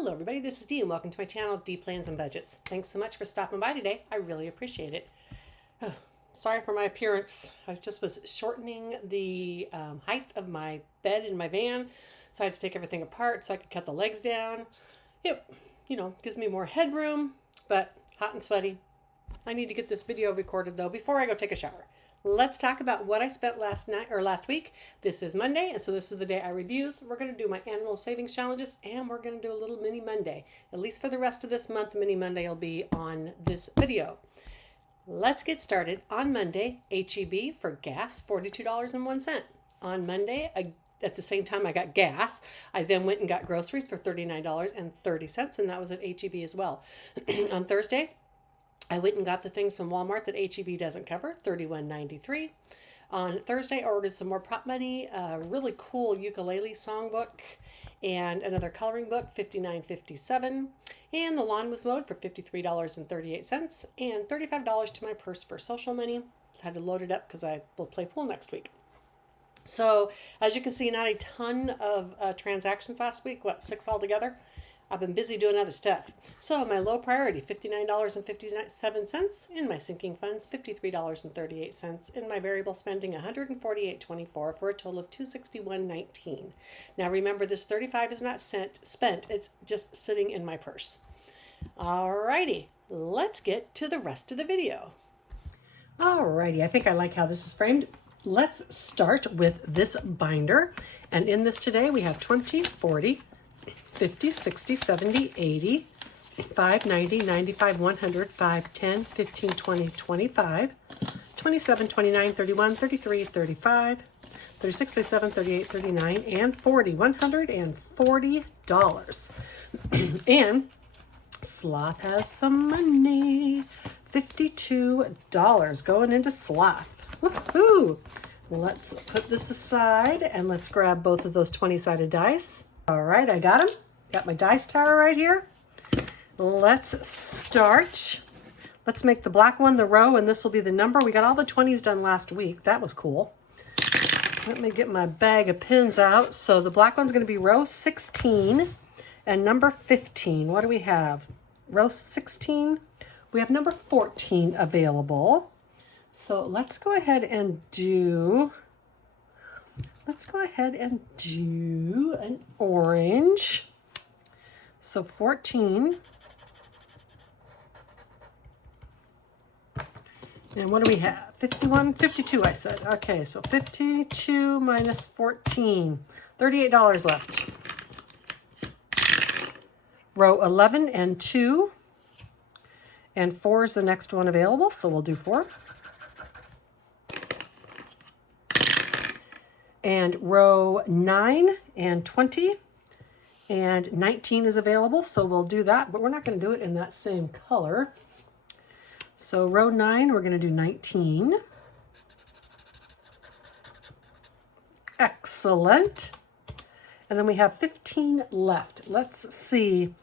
Hello everybody, this is Dee and welcome to my channel, Dee Plans and Budgets. Thanks so much for stopping by today. I really appreciate it. Oh, sorry for my appearance. I just was shortening the height of my bed in my van, so I had to take everything apart so I could cut the legs down. It, gives me more headroom, but hot and sweaty. I need to get this video recorded though before I go take a shower. Let's talk about what I spent last week. This is Monday, and so this is the day I reviews. We're going to do my annual savings challenges, and we're going to do a little mini Monday. At least for the rest of this month, mini Monday will be on this video. Let's get started. On Monday, HEB for gas, $42.01. On Monday, at the same time I got gas, I then went and got groceries for $39.30, and that was at HEB as well. On Thursday, I went and got the things from Walmart that HEB doesn't cover, $31.93. On Thursday, I ordered some more prop money, a really cool ukulele songbook, and another coloring book, $59.57. And the lawn was mowed for $53.38, and $35 to my purse for social money. I had to load it up because I will play pool next week. So, as you can see, not a ton of transactions last week, 6 altogether. I've been busy doing other stuff. So my low priority, $59.57. In my sinking funds, $53.38. In my variable spending, $148.24 for a total of $261.19. Now remember, this $35 is not spent. It's just sitting in my purse. Alrighty, let's get to the rest of the video. Alrighty, I think I like how this is framed. Let's start with this binder. And in this today, we have 20, 40, 50, 60, 70, 80, 5, 90, 95, 100, 5, 10, 15, 20, 25, 27, 29, 31, 33, 35, 36, 37, 38, 39, and 40. $140. And Sloth has some money. $52 going into Sloth. Woohoo! Let's put this aside and let's grab both of those 20-sided dice. All right, I got them. Got my dice tower right here. Let's start. Let's make the black one the row, and this will be the number. We got all the 20s done last week. That was cool. Let me get my bag of pins out. So the black one's going to be row 16 and number 15. What do we have? Row 16. We have number 14 available. So let's go ahead and do... an orange. So 14. And what do we have? 51, 52 I said. Okay, so 52 minus 14. $38 left. Row 11 and 2. And 4 is the next one available, so we'll do 4. And row 9 and 20 and 19 is available, so we'll do that, but we're not going to do it in that same color. So row 9, we're going to do 19. Excellent. And then we have 15 left. Let's see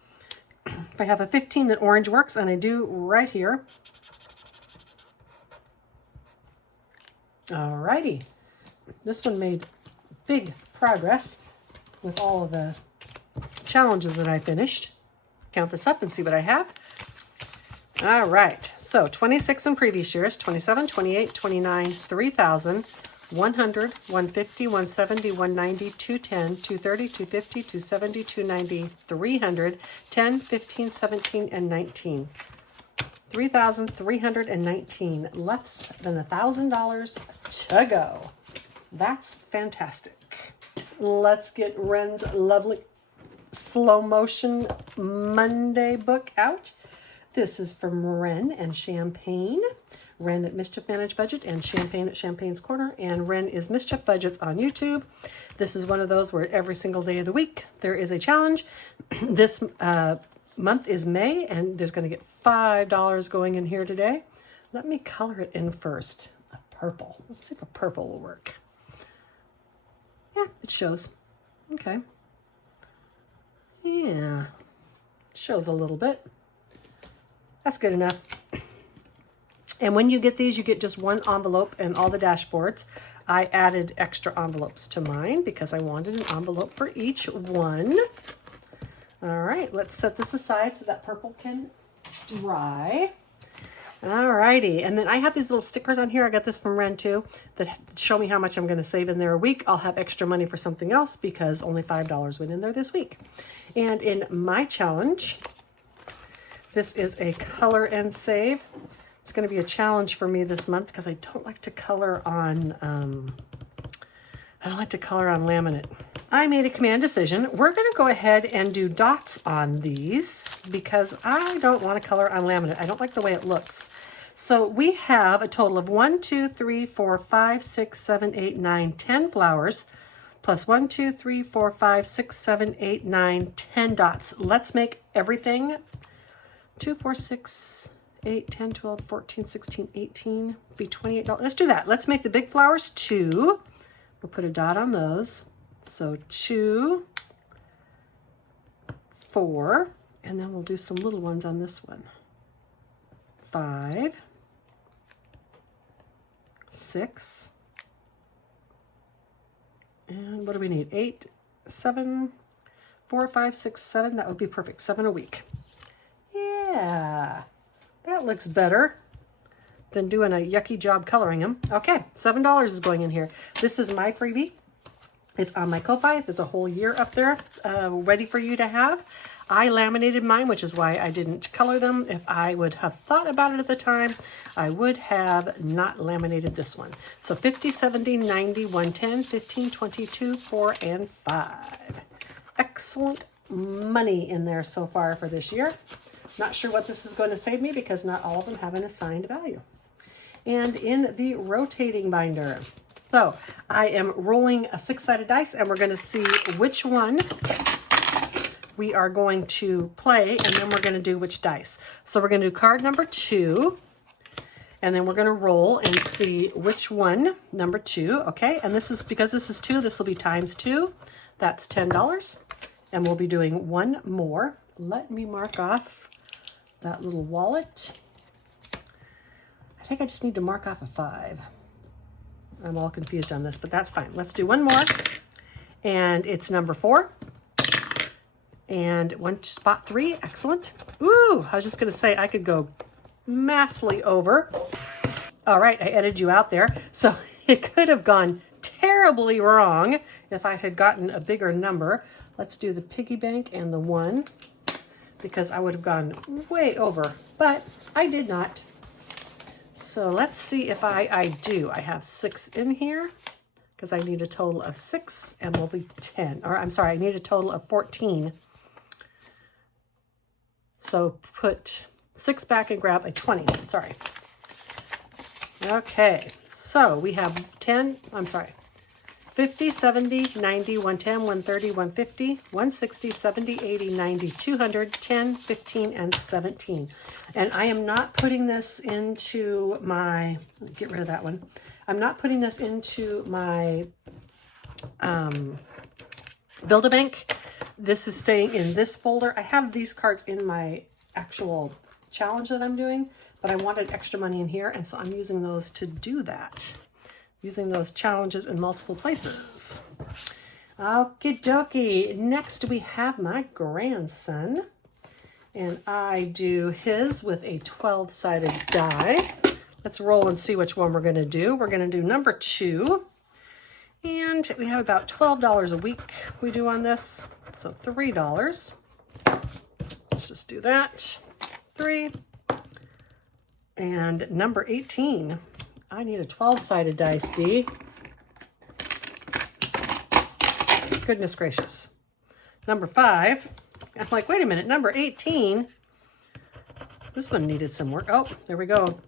if I have a 15 that orange works, and I do right here. Alrighty. This one made big progress with all of the challenges that I finished. Count this up and see what I have. All right, so 26 in previous years, 27, 28, 29, 3,000, 100, 150, 170, 190, 210, 230, 250, 270, 290, 300, 10, 15, 17, and 19. 3,319, less than $1,000 to go. That's fantastic. Let's get Ren's lovely slow motion Monday book out. This is from Ren and Champagne. Ren at Mischief Managed Budget and Champagne at Champagne's Corner. And Ren is Mischief Budgets on YouTube. This is one of those where every single day of the week there is a challenge. This month is May, and there's going to get $5 going in here today. Let me color it in first. A purple. Let's see if a purple will work. Yeah, it shows. Okay. Yeah, it shows a little bit. That's good enough. And when you get these, you get just one envelope and all the dashboards. I added extra envelopes to mine because I wanted an envelope for each one. All right, let's set this aside so that purple can dry. All righty, and then I have these little stickers on here. I got this from Ren too, that show me how much I'm going to save in there a week. I'll have extra money for something else because only $5 went in there this week. And in my challenge, this is a color and save. It's going to be a challenge for me this month because I don't like to color on laminate. I made a command decision. We're going to go ahead and do dots on these because I don't want to color on laminate. I don't like the way it looks. So we have a total of 1, 2, 3, 4, 5, 6, 7, 8, 9, 10 flowers, plus 1, 2, 3, 4, 5, 6, 7, 8, 9, 10 dots. Let's make everything 2, 4, 6, 8, 10, 12, 14, 16, 18, be $28. Let's do that. Let's make the big flowers 2. We'll put a dot on those. So 2, 4, and then we'll do some little ones on this one. 5, 6, and what do we need? 8, 7, 4, 5, 6, 7. That would be perfect. 7 a week. Yeah, that looks better than doing a yucky job coloring them. Okay, $7 is going in here. This is my freebie. It's on my Ko-Fi. There's a whole year up there ready for you to have. I laminated mine, which is why I didn't color them. If I would have thought about it at the time, I would have not laminated this one. So 50, 70, 90, 110, 15, 22, 4, and 5. Excellent money in there so far for this year. Not sure what this is going to save me because not all of them have an assigned value. And in the rotating binder, so I am rolling a 6-sided dice and we're going to see which one we are going to play, and then we're going to do which dice. So we're going to do card number 2, and then we're going to roll and see which one, number 2, okay? And this is, because this is 2, this will be times 2. That's $10. And we'll be doing one more. Let me mark off that little wallet. I think I just need to mark off a 5. I'm all confused on this, but that's fine. Let's do one more. And it's number 4. And one spot 3. Excellent. Ooh, I was just going to say I could go massively over. All right, I edited you out there. So it could have gone terribly wrong if I had gotten a bigger number. Let's do the piggy bank and the 1 because I would have gone way over, but I did not. So let's see if I do. I have 6 in here because I need a total of 6 and we'll be 10. Or I'm sorry, I need a total of 14. So put 6 back and grab a 20. Sorry. Okay, so we have 10, I'm sorry, 50, 70, 90, 110, 130, 150, 160, 70, 80, 90, 200, 10, 15, and 17. And I am not putting this into my, get rid of that one. I'm not putting this into my Build-A-Bank. This is staying in this folder. I have these cards in my actual challenge that I'm doing, but I wanted extra money in here, and so I'm using those to do that. Using those challenges in multiple places. Okie dokie. Next we have my grandson, and I do his with a 12-sided die. Let's roll and see which one we're going to do. We're going to do number 2, and we have about $12 a week we do on this, so $3. Let's just do that. 3. And number 18. I need a 12-sided dice, Dee. Goodness gracious. Number 5. I'm like, wait a minute, number 18. This one needed some work. Oh, there we go.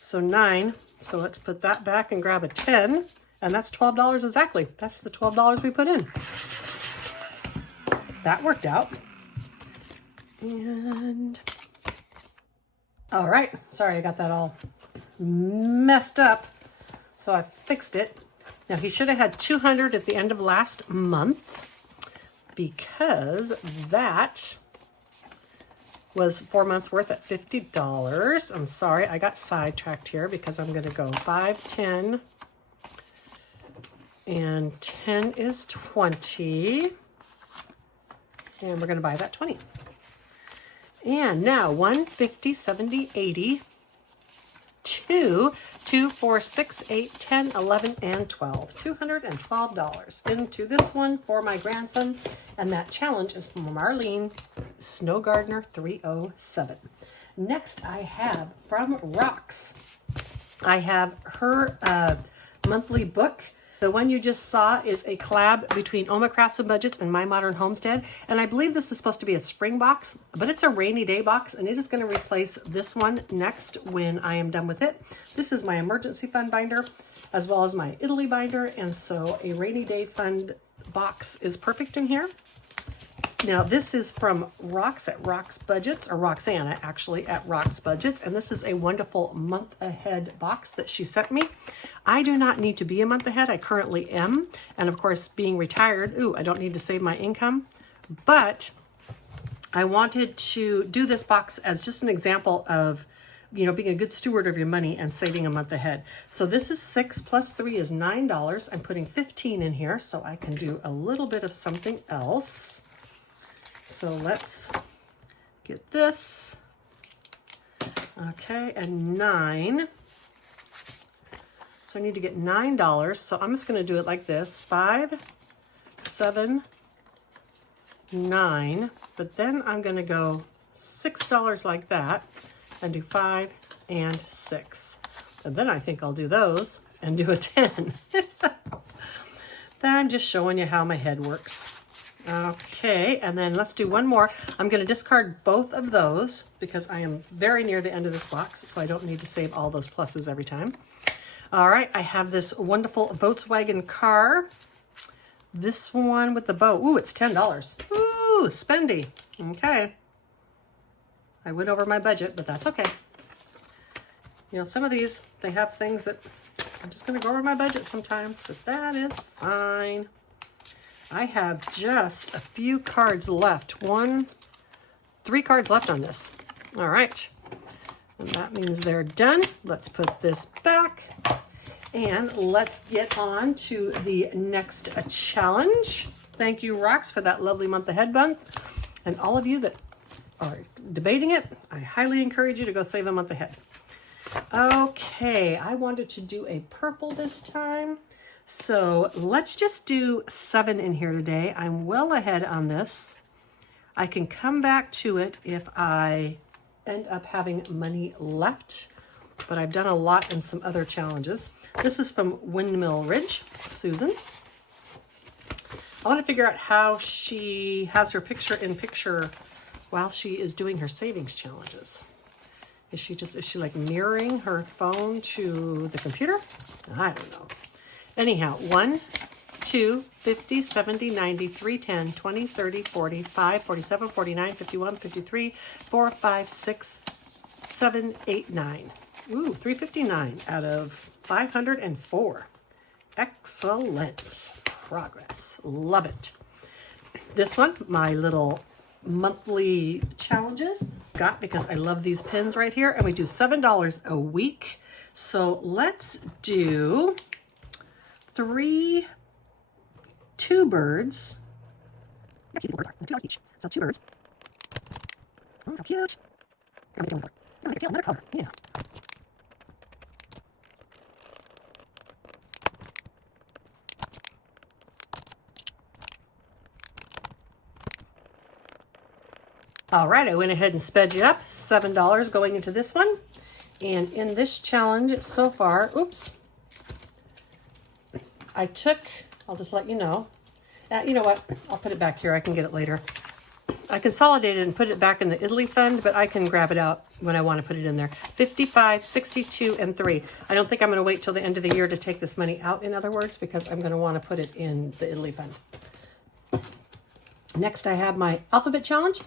So 9. So let's put that back and grab a 10. And that's $12 exactly. That's the $12 we put in. That worked out. And all right. Sorry, I got that all messed up. So I fixed it. Now he should have had 200 at the end of last month because that was 4 months worth at $50. I'm sorry, I got sidetracked here because I'm going to go 5, 10, and 10 is 20. And we're going to buy that 20. And now 1, 50, 70, 80, 2, 2, 4, 6, 8, 10, 11, and 12. $212 into this one for my grandson. And that challenge is from Marlene Snow Gardener 307. Next, I have from Rocks. I have her monthly book. The one you just saw is a collab between Deeplansandbudgets and My Modern Homestead. And I believe this is supposed to be a spring box, but it's a rainy day box, and it is going to replace this one next when I am done with it. This is my emergency fund binder, as well as my Italy binder. And so a rainy day fund box is perfect in here. Now, this is from Rocks at Rocks Budgets, or Roxana, actually, at Rocks Budgets. And this is a wonderful month ahead box that she sent me. I do not need to be a month ahead. I currently am. And of course, being retired, I don't need to save my income. But I wanted to do this box as just an example of, being a good steward of your money and saving a month ahead. So this is 6 plus 3 is $9. I'm putting 15 in here so I can do a little bit of something else. So let's get this. Okay, and 9. So I need to get $9. So I'm just going to do it like this. 5, 7, 9. But then I'm going to go $6 like that and do 5 and 6. And then I think I'll do those and do a 10. Then I'm just showing you how my head works. Okay, and then let's do one more. I'm going to discard both of those because I am very near the end of this box, so I don't need to save all those pluses every time. All right, I have this wonderful Volkswagen car. This one with the bow. Ooh, it's $10. Ooh, spendy. Okay. I went over my budget, but that's okay. Some of these, they have things that I'm just going to go over my budget sometimes, but that is fine. I have just a few cards left. 3 cards left on this. All right. And that means they're done. Let's put this back. And let's get on to the next challenge. Thank you, Rocks, for that lovely month ahead bun. And all of you that are debating it, I highly encourage you to go save a month ahead. Okay, I wanted to do a purple this time. So let's just do 7 in here today. I'm well ahead on this. I can come back to it if I end up having money left, but I've done a lot in some other challenges. This is from Windmill Ridge, Susan. I want to figure out how she has her picture-in-picture while she is doing her savings challenges. Is she like mirroring her phone to the computer? I don't know. Anyhow, 1, 2, 50, 70, 90, 3, 10, 20, 30, 40, 5, 47, 49, 51, 53, 4, 5, 6, 7, 8, 9. Ooh, 359 out of 504. Excellent progress. Love it. This one, my little monthly challenges, got because I love these pins right here, and we do $7 a week. So let's do 2 birds. How cute $2 each. So 2 birds. Oh, how cute. Gotta make a tail another color. Yeah. All right, I went ahead and sped you up. $7 going into this one. And in this challenge so far, oops, I'll just let you know. You know what? I'll put it back here. I can get it later. I consolidated and put it back in the Italy fund, but I can grab it out when I want to put it in there. 55, 62, and 3. I don't think I'm going to wait till the end of the year to take this money out, in other words, because I'm going to want to put it in the Italy fund. Next, I have my alphabet challenge.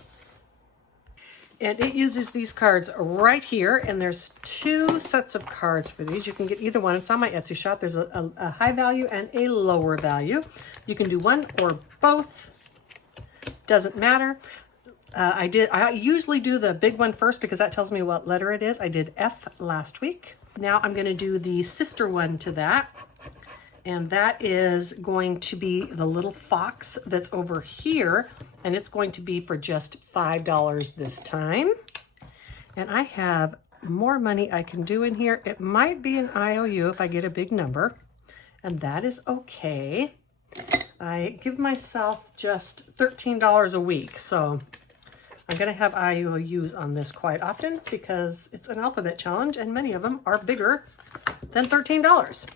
And it uses these cards right here, and there's 2 sets of cards for these. You can get either one. It's on my Etsy shop. There's a high value and a lower value. You can do one or both. Doesn't matter. I usually do the big one first because that tells me what letter it is. I did F last week. Now I'm going to do the sister one to that. And that is going to be the little fox that's over here. And it's going to be for just $5 this time. And I have more money I can do in here. It might be an IOU if I get a big number. And that is okay. I give myself just $13 a week. So I'm going to have IOUs on this quite often because it's an alphabet challenge and many of them are bigger than $13.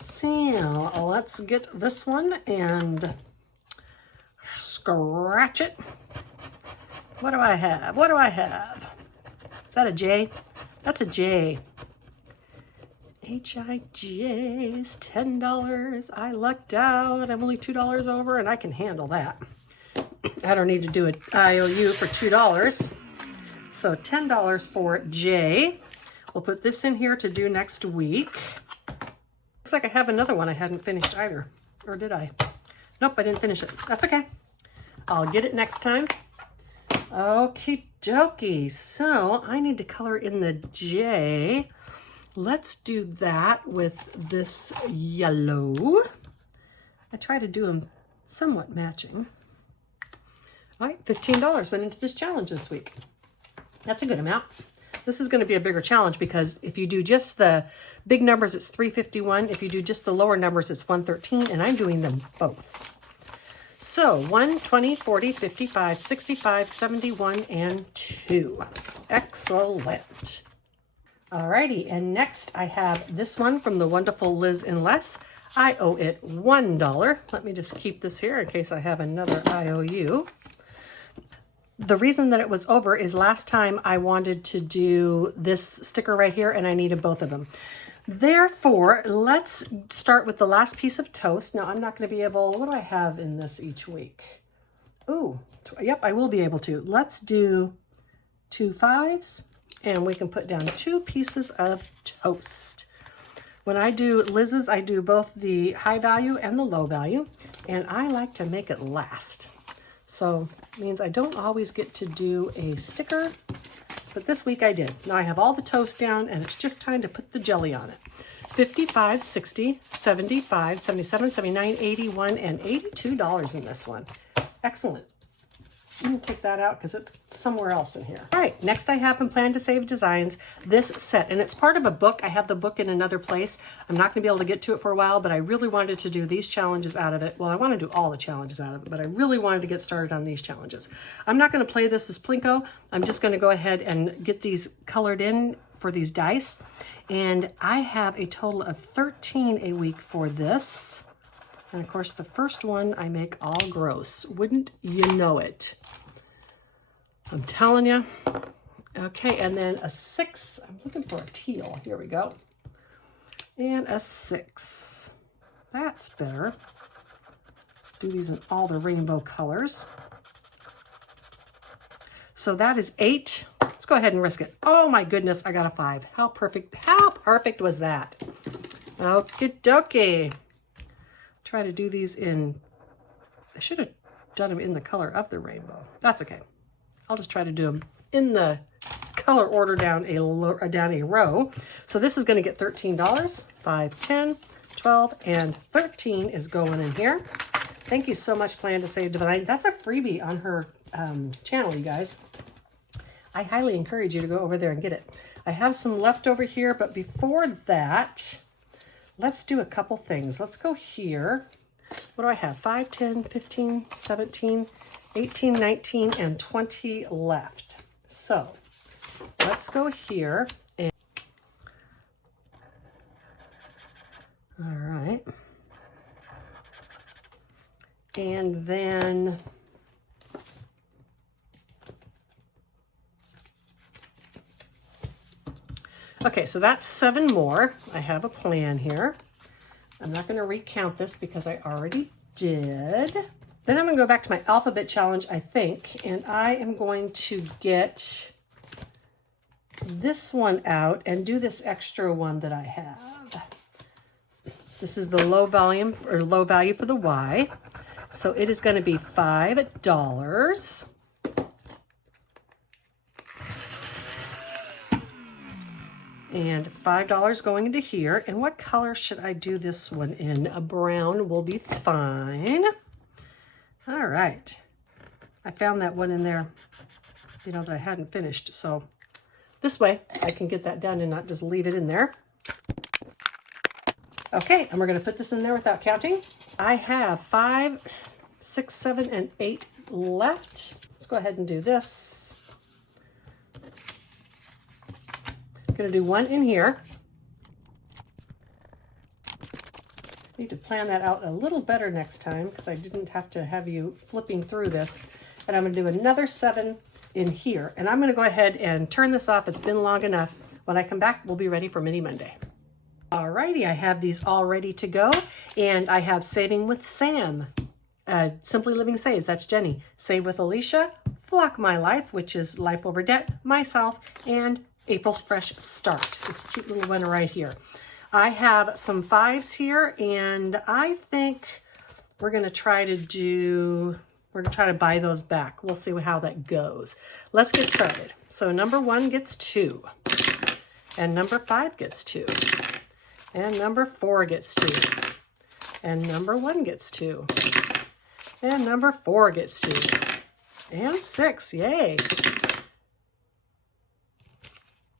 So let's get this one and scratch it. What do I have? What do I have? Is that a J? That's a J. HIJ is $10. I lucked out. I'm only $2 over and I can handle that. I don't need to do an IOU for $2. So $10 for J. We'll put this in here to do next week. Looks like I have another one I hadn't finished either. Or did I? Nope, I didn't finish it. That's okay. I'll get it next time. Okie dokie. So I need to color in the J. Let's do that with this yellow. I try to do them somewhat matching. All right, $15 went into this challenge this week. That's a good amount. This is going to be a bigger challenge because if you do just the big numbers, it's $351. If you do just the lower numbers, it's $113, and I'm doing them both. So 1, 20, 40, 55, 65, 71, and 2. Excellent. Alrighty, and next I have this one from the wonderful Liz in Less. I owe it $1. Let me just keep this here in case I have another IOU. The reason that it was over is last time I wanted to do this sticker right here and I needed both of them. Therefore, let's start with the last piece of toast. Now, I'm not going to be able, what do I have in this each week? Ooh, yep, I will be able to. Let's do 2 5s and we can put down 2 pieces of toast. When I do Liz's, I do both the high value and the low value, and I like to make it last. So it means I don't always get to do a sticker, but this week I did. Now I have all the toast down and it's just time to put the jelly on it. 55, 60, 75, 77, 79, 81, and $82 in this one. Excellent. I'm going to take that out because it's somewhere else in here. All right, next I have in Plan to Save Designs this set, and it's part of a book. I have the book in another place. I'm not going to be able to get to it for a while, but I really wanted to do these challenges out of it. Well, I want to do all the challenges out of it, but I really wanted to get started on these challenges. I'm not going to play this as Plinko. I'm just going to go ahead and get these colored in for these dice, and I have a total of 13 a week for this. And of course, the first one I make all gross. Wouldn't you know it? I'm telling you. Okay, and then a 6. I'm looking for a teal. Here we go. And a 6. That's better. Do these in all the rainbow colors. So that is 8. Let's go ahead and risk it. Oh my goodness, I got a 5. How perfect was that? Okie dokie. Try to do these in, I should have done them in the color of the rainbow. That's okay. I'll just try to do them in the color order down a row. So this is going to get $13. 5, 10, 12, and 13 is going in here. Thank you so much, Plan to Save Design. That's a freebie on her channel, you guys. I highly encourage you to go over there and get it. I have some left over here, but before that, let's do a couple things. Let's go here. What do I have? 5, 10, 15, 17, 18, 19, and 20 left. So let's go here. And all right. And then okay, so that's 7 more. I have a plan here. I'm not going to recount this because I already did. Then I'm going to go back to my alphabet challenge, I think, and I am going to get this one out and do this extra one that I have. This is the low volume or low value for the Y. So it is going to be $5. $5. And $5 going into here. And what color should I do this one in? A brown will be fine. All right. I found that one in there, you know, that I hadn't finished. So this way I can get that done and not just leave it in there. Okay, and we're going to put this in there without counting. I have 5, 6, 7, and 8 left. Let's go ahead and do this. I'm going to do one in here. Need to plan that out a little better next time because I didn't have to have you flipping through this. And I'm going to do another 7 in here. And I'm going to go ahead and turn this off. It's been long enough. When I come back, we'll be ready for Mini Monday. Alrighty, I have these all ready to go. And I have Saving with Sam. Simply Living Saves, that's Jenny. Save with Alicia, Flock My Life, which is Life Over Debt, myself, and April's Fresh Start. This cute little one right here. I have some 5s here, and I think we're going to try to buy those back. We'll see how that goes. Let's get started. So number 1 gets 2, and number 5 gets 2, and number 4 gets 2, and number 1 gets 2, and number 4 gets 2, and 6, yay.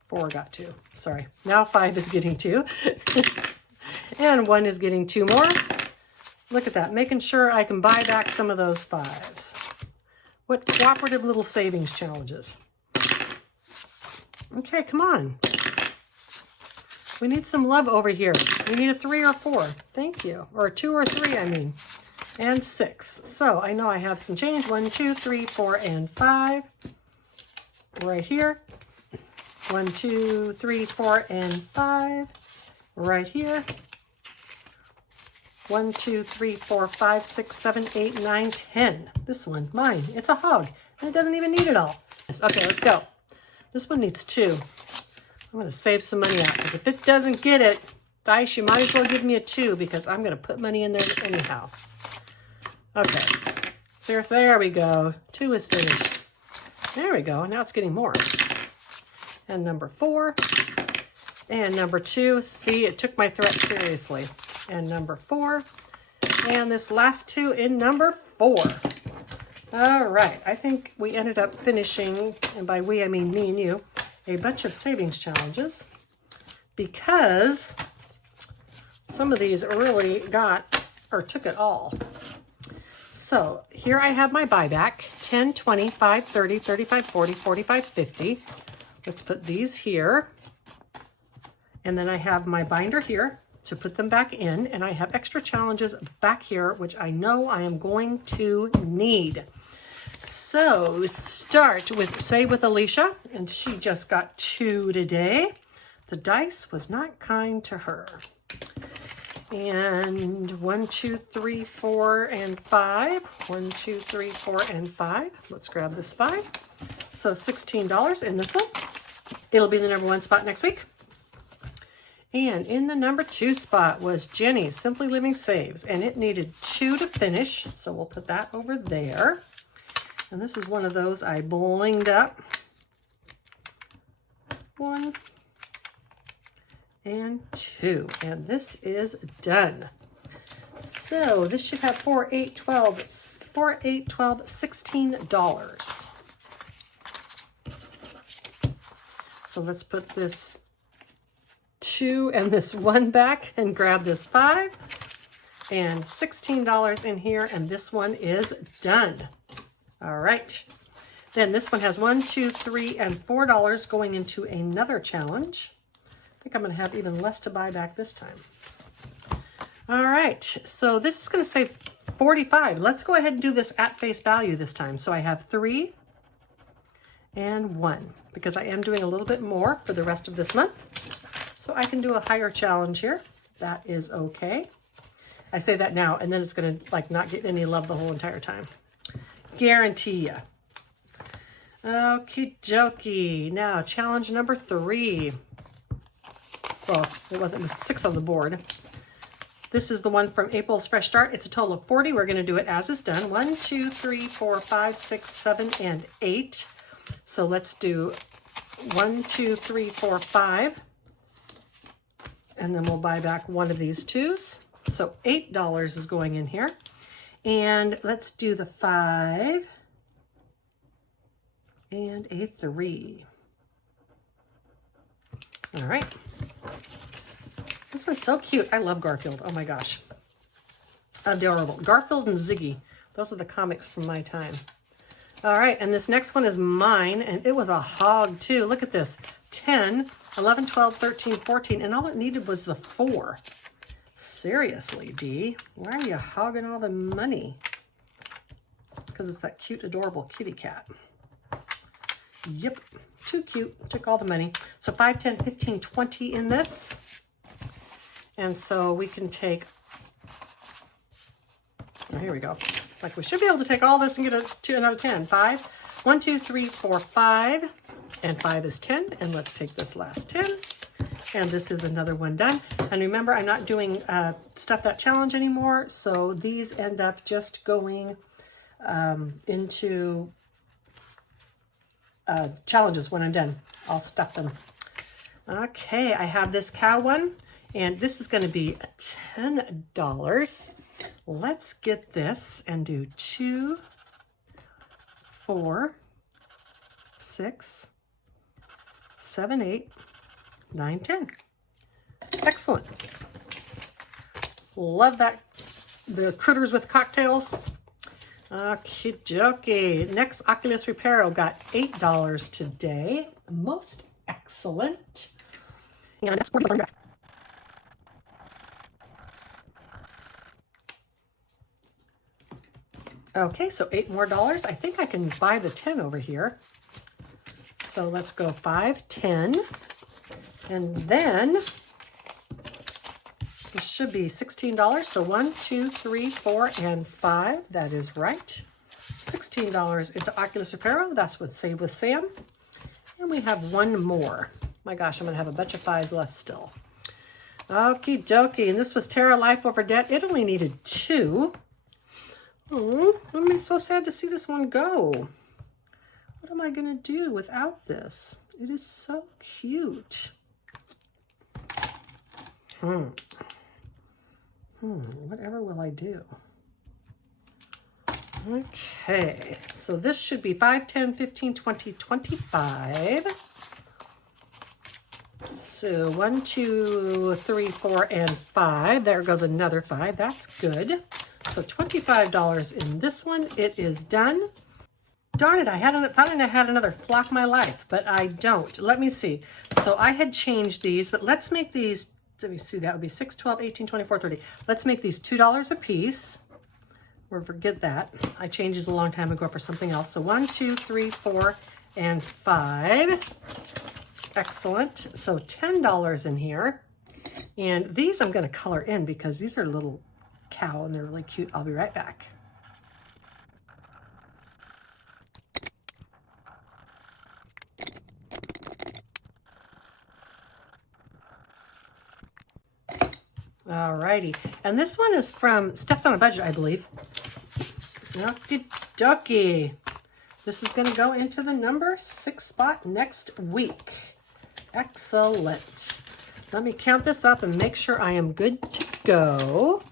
4 got 2, sorry. Now 5 is getting 2, and 1 is getting 2 more. Look at that, making sure I can buy back some of those 5s. What cooperative little savings challenges. Okay, come on. We need some love over here. We need a 3 or 4. Thank you. Or 2 or 3, I mean. And 6. So I know I have some change. 1, 2, 3, 4, and 5. Right here. 1, 2, 3, 4, and 5. Right here. 1, 2, 3, 4, 5, 6, 7, 8, 9, 10. This one, mine. It's a hog. And it doesn't even need it all. Okay, let's go. This one needs 2. I'm going to save some money out. Because if it doesn't get it, Dice, you might as well give me a 2. Because I'm going to put money in there anyhow. Okay. Seriously, there we go. 2 is finished. There we go. Now it's getting more. And number 4. And number 2. See, it took my threat seriously. And number 4. And this last 2 in number 4. All right. I think we ended up finishing, and by we, I mean me and you, a bunch of savings challenges because some of these really got or took it all. So here I have my buyback, 10, 20, 5, 30, 35, 40, 45, 50. Let's put these here. And then I have my binder here to put them back in. And I have extra challenges back here, which I know I am going to need. So start with Save with Alicia. And she just got 2 today. The dice was not kind to her. And 1, 2, 3, 4, and 5. 1, 2, 3, 4, and 5. Let's grab this 5. So $16 in this one. It'll be the number 1 spot next week. And in the number 2 spot was Jenny's Simply Living Saves. And it needed 2 to finish. So we'll put that over there. And this is one of those I blinged up. 1 and 2. And this is done. So this should have 4, 8, 12, $16. So let's put this 2 and this 1 back and grab this 5 and $16 in here, and this one is done. All right. Then this one has 1, 2, 3, and $4 going into another challenge. I think I'm going to have even less to buy back this time. All right. So this is going to say 45. Let's go ahead and do this at face value this time. So I have 3 and 1 because I am doing a little bit more for the rest of this month. So I can do a higher challenge here. That is okay. I say that now, and then it's going to like not get any love the whole entire time. Guarantee ya. Okie dokie. Now, challenge number 3. Well, it wasn't, it was 6 on the board. This is the one from April's Fresh Start. It's a total of 40. We're going to do it as is done. 1, 2, 3, 4, 5, 6, 7, and 8. So let's do 1, 2, 3, 4, 5. And then we'll buy back one of these twos. So $8 is going in here. And let's do the 5 and a 3. All right. This one's so cute. I love Garfield. Oh my gosh. Adorable. Garfield and Ziggy. Those are the comics from my time. All right, and this next one is mine, and it was a hog too. Look at this. 10, 11, 12, 13, 14, and all it needed was the 4. Seriously, Dee, why are you hogging all the money? Because it's that cute, adorable kitty cat. Yep, too cute. Took all the money. So 5, 10, 15, 20 in this. And so we can take, oh, here we go. Like we should be able to take all this and get another 10. 5, 1, 2, 3, 4, 5. And 5 is 10. And let's take this last 10. And this is another one done. And remember, I'm not doing Stuff That Challenge anymore. So these end up just going into challenges when I'm done. I'll stuff them. Okay, I have this cow one. And this is going to be $10. Let's get this and do 2, 4, 6, 7, 8, 9, 10. Excellent. Love that. The critters with cocktails. Okie dokie. Next, Oculus Reparo got $8 today. Most excellent. And that's $40. Okay, so $8 more. I think I can buy the 10 over here. So let's go 5, 10. And then this should be $16. So 1, 2, 3, 4, and 5. That is right. $16 into Oculus Reparo. That's what Save with Sam. And we have one more. My gosh, I'm going to have a bunch of 5s left still. Okie dokie. And this was Terra Life Over Debt. It only needed 2. Oh, I'm so sad to see this one go. What am I going to do without this? It is so cute. Whatever will I do? Okay, so this should be 5, 10, 15, 20, 25. So 1, 2, 3, 4, and 5. There goes another 5. That's good. So $25 in this one. It is done. Darn it, I thought I had another Flock My Life, but I don't. Let me see. So I had changed these, but let's make these, let me see, that would be 6, 12, 18, 24, 30. Let's make these $2 a piece. Or forget that. I changed these a long time ago for something else. So 1, 2, 3, 4, and 5. Excellent. So $10 in here. And these I'm going to color in because these are little cow and they're really cute. I'll be right back. Alrighty, and this one is from Steph's on a Budget, I believe. Okie dokie. This is going to go into the number 6 spot next week. Excellent. Let me count this up and make sure I am good to go.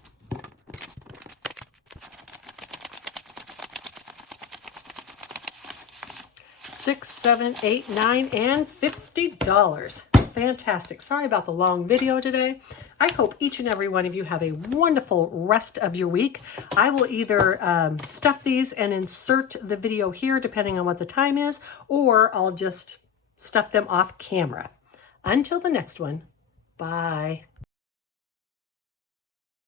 $6, $7, $8, $9, and $50. Fantastic. Sorry about the long video today. I hope each and every one of you have a wonderful rest of your week. I will either stuff these and insert the video here depending on what the time is, or I'll just stuff them off camera. Until the next one, bye.